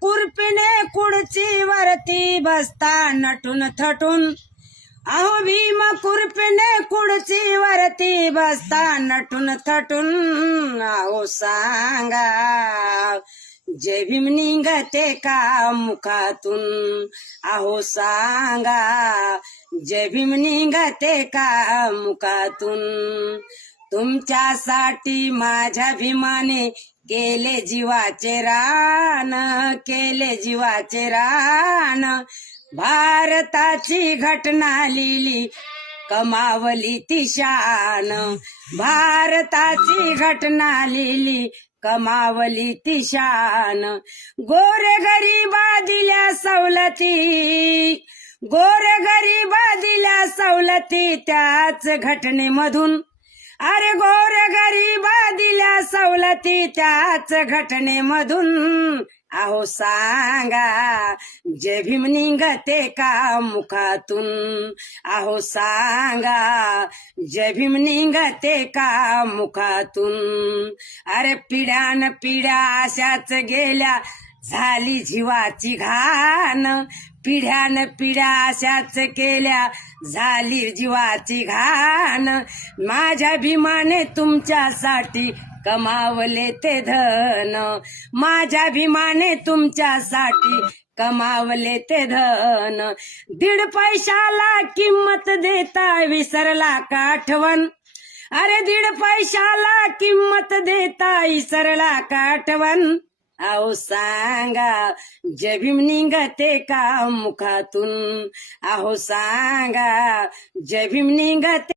कुरपिने कुडची वरती बसता नटून थटून, अहो भीम कुरपिने कुडची वरती बसता नटून थटून, अहो सांगा जय भीम निघते का मुखातून, अहो सांगा जय भीम निघते का मुखातून. तुमच्यासाठी माझ्या भीमाने केले जीवाचे रान, केले जीवाचे रान. भारताची घटना लिहिली कमावली ती शान, भारताची घटना लिहिली कमावली ती शान. गोरे गरिबा दिल्या सवलती, गोरे गरिबा दिल्या सवलती त्याच घटनेमधून, अरे गोरे गरिबा दिल्या सवलती त्याच घटनेमधून. अहो सांगा जय भीम निघते का मुखातून, अहो सांगा जय भीम निघते का मुखातून. अरे पिढ्यान पिढ्या अशाच गेल्या झाली जीवाची घाण, पिढ्यान पिढ्या अशाच केल्या झाली जीवाची घाण. माझ्या भीमाने तुमच्यासाठी कमावले ते धन, माझ्या भीमाने तुमच्यासाठी कमावले ते धन. 1.5 पैशाला किंमत देता विसरला का आठवण, अरे 1.5 पैशाला किंमत देता विसरला का आठवण. अहो सांगा जय भीम निघते का मुखातून, अहो सांगा जय भीम निघते